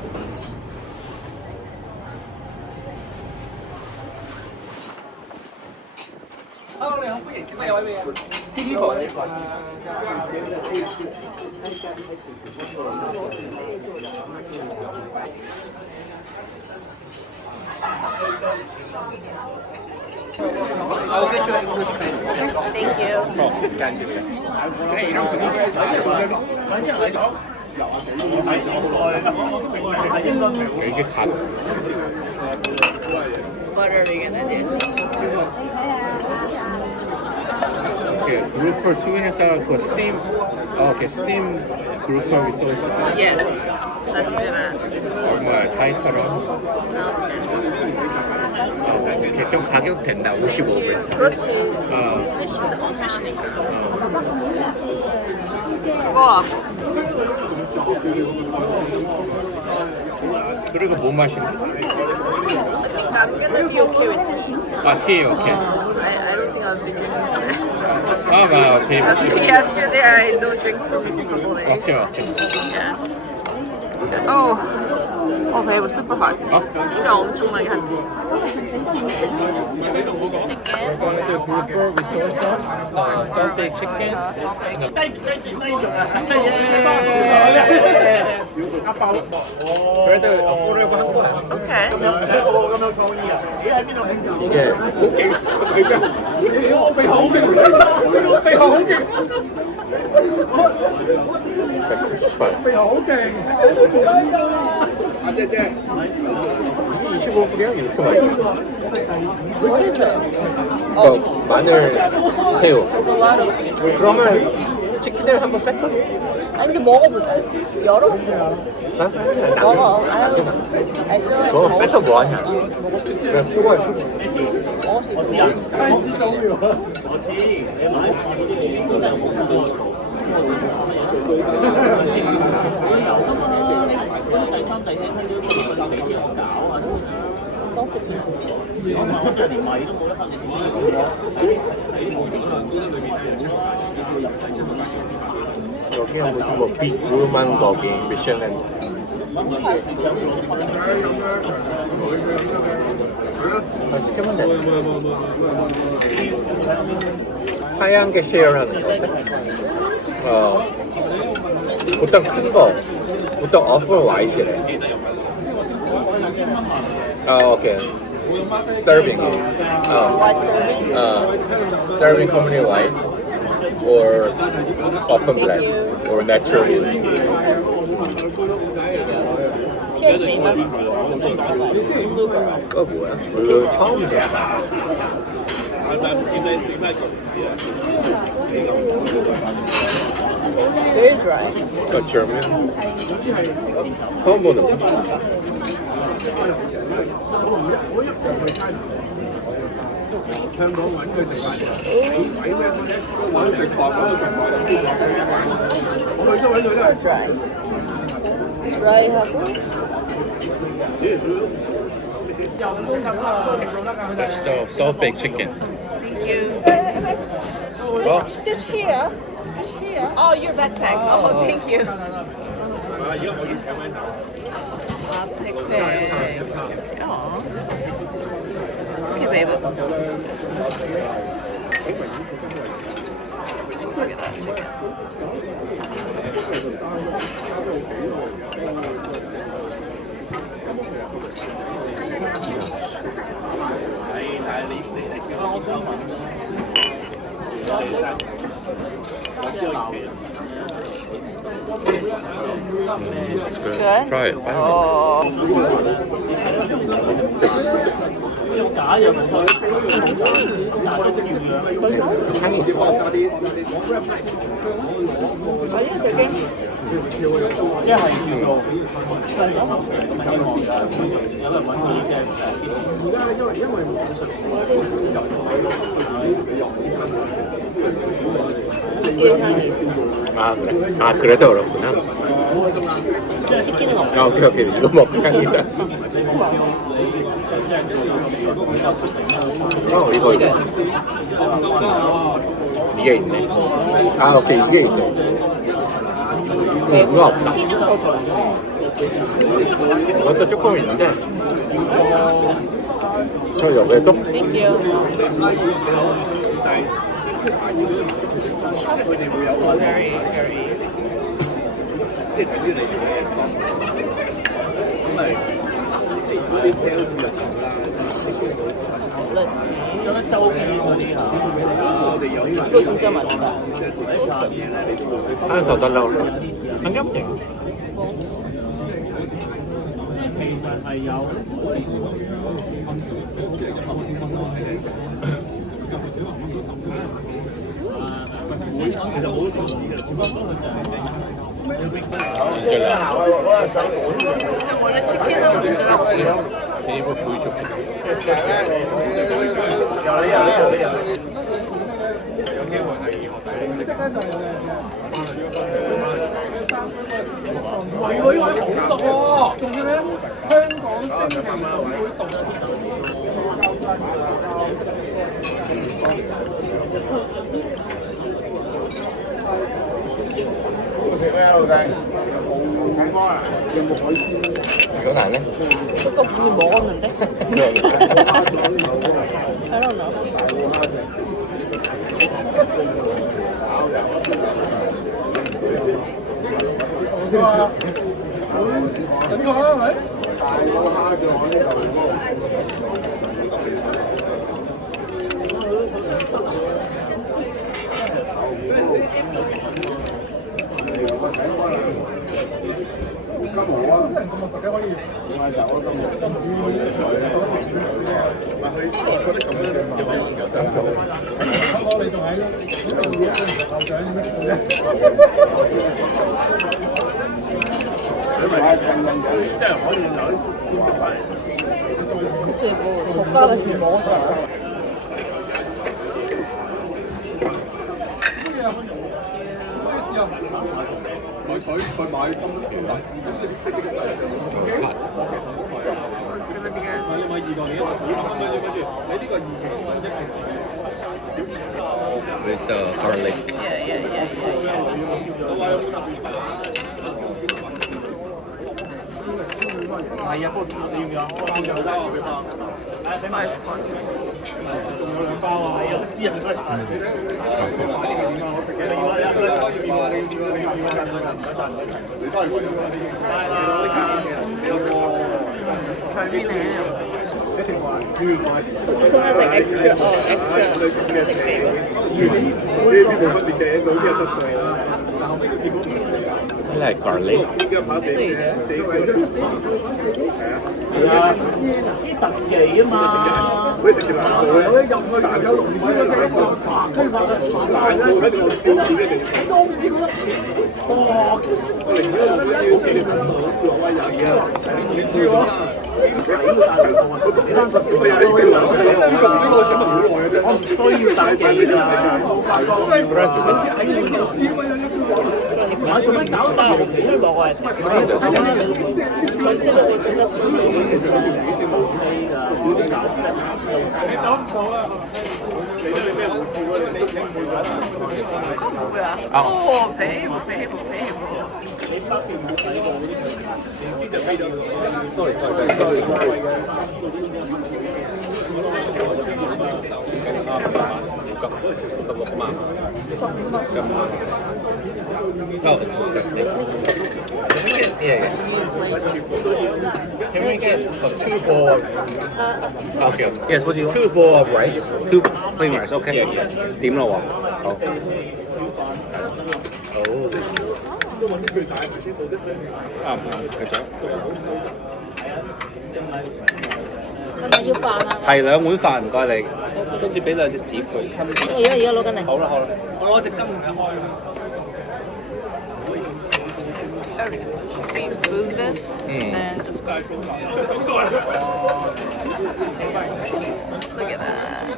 Thank you. 그래 이런 분위기에 이게 갓 What are we gonna do? 이렇게 그루퍼 스위트 쌀 그 스팀 이렇게 스팀 그루퍼 소스 Yes. Let's do that. 얼마야? 4,800원. Sounds good. 이게 좀 가격 된다. 55불. 그렇지. 어. 피시니까. 그거 그리고 뭐 마시는? I'm gonna be okay with tea. 아, 티 오케이. I don't think I'll be drinking today. 아, 오케이. Yesterday I had no drinks for a couple days. 오케이, 오케이. Yes. Oh, babe, it's super hot. 진짜 엄청나게 핫해. We're going to do grouper with soy sauce, salt baked chicken. 그래도 어포레이블 한 거야. Okay. 이게 오케이. 이게 25불이야? 이렇게 많이. What is it? 마늘, 새우. There's a lot of. 그러면 치킨을 한번 뺄까? 아니 근데 먹어보자. 열어보자. 난 먹어. I feel like 그거 빼서 뭐 하냐? 먹을 수 있어. 그냥 수고해. 먹을 수 있어. 여기는 무슨 뭐 빅구르만 거기 미슐랭. 시키면 돼. 하얀 게 쉐어하는 건데. 보통 큰 거, 보통 어플 와이시래. 오케이. Serving. What serving? Serving company white or open black or natural. Cheers, baby. Blue girl. 그거 뭐야? 블루 처음이야. Very dry. 그 German. 처음 보는 거. Super dry. Dry하고. That's the salt baked chicken. Thank you. Well, Just here. Just here. Oh, your backpack. Oh, thank you. I'll take that. Oh. Okay, baby. Look at that chicken. it's good. Good? Try it. Oh. 향이 있어. 아 그래? 아 그래서 그렇구나. 치킨은 없어. 아 오케이 이거 먹고 향이다. 이거 이게 있네. 아 오케이 이게 있어. 이거 없다. 치즈는 더 좋아. 맛도 조금 있는데 저 여기도 Thank you. Very, very. 이거 진짜 맛있다. 하나 더 달라고 한 개만 원래 치킨은 진짜 베이버 보이죠? 이건 안 해? 그거 이미 먹었는데? I don't know. 그치, 뭐 젓가락은 이미 먹었잖아. With the garlic. 맛있을 것 같아. 별미네. This one has like extra, I like garlic. 그러니까 술 먹어야 돼. 전체적으로 뭐야? 오, 베이브. Yeah. Can we get a 2 bowl? Okay. Yes, what do you want? 2 bowl of rice. 2 plain rice. Okay. Yeah, yes. 點啦喎？好。繼續。係咪要飯啊？係2碗飯，唔該你。跟住俾2隻碟佢。而家攞緊嚟。好啦，我攞隻金魚開。So you move this and just go. Look at that.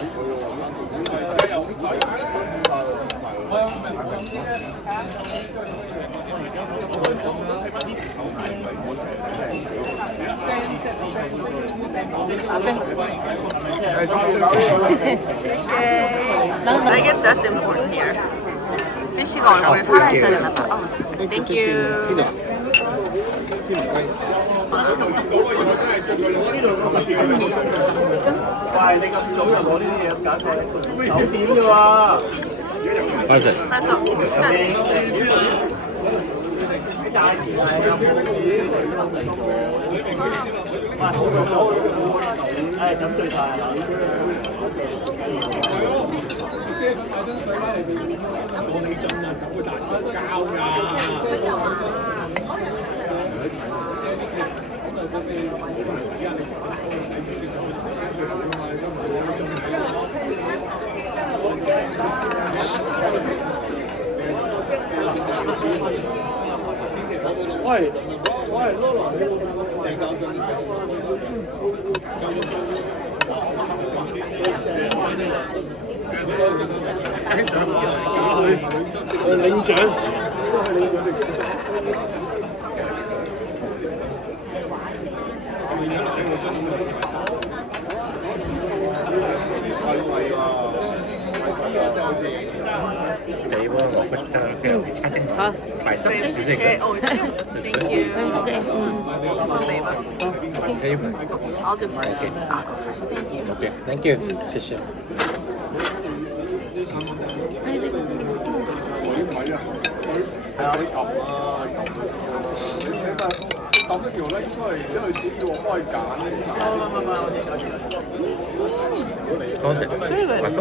I guess that's important here. 피쉬가 얼굴에 살아있어야 되나 봐. Thank you. 맛있어. 네, 이번엔 먹고 싶다 그렇게 여기 찾은 거. 맛있어? Okay. Oh, it's you. Thank you. One flavor. 테이블. I'll do first. I'll go first. Thank you. 오케이, 땡큐. 谢谢. 어때? 맛있어?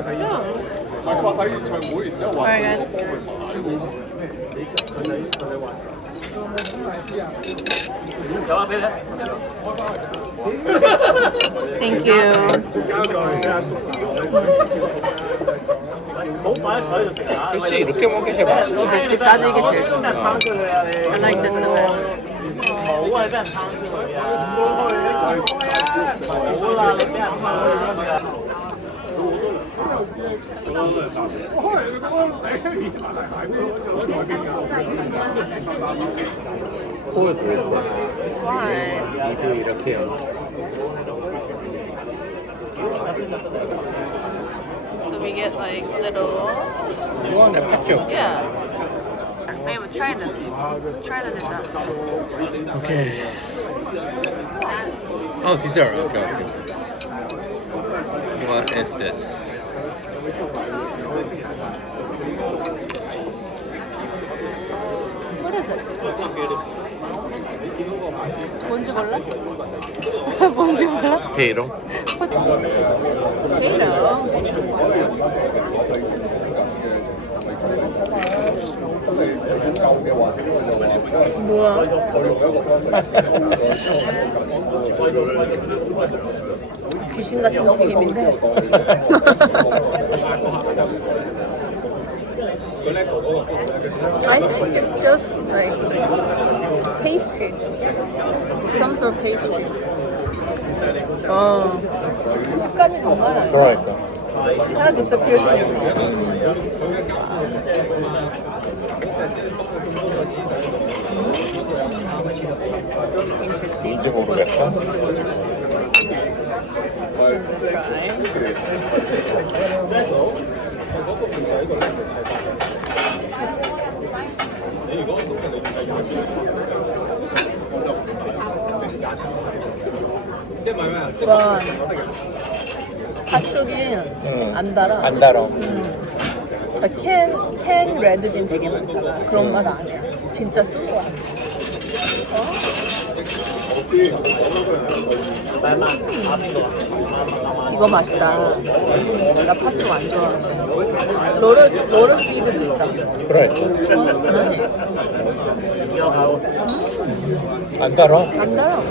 Thank you. 그렇지, 이렇게 먹는 게 제일 맛있어. 나도 이게 제일 좋아. I like this the best. 코를 돌려. Why? 입을 이렇게 요. So we get like little. 이거는 팥죽. Yeah. Babe, try this. Try the dessert. 오케이. Oh, dessert. Okay, okay. What is this? What is it? 뭔지 몰라? 뭔지 몰라? Potato. Potato. 뭐야? 귀신 같은 튀김인데. I think it's just like pastry. Some sort of pastry. 식감이 정말 그러니까. 하나 disappears. 뭔지 모르겠어. 와, 팥죽이 안 달아. 안 달아. 캔 레드진 되게 많잖아. 그런 맛 아니야. 진짜 수고야. 이거 맛있다. 나 팥죽 안 좋아하는데. 로러 시드도 있어. 그래. 안 달아. 안 달아.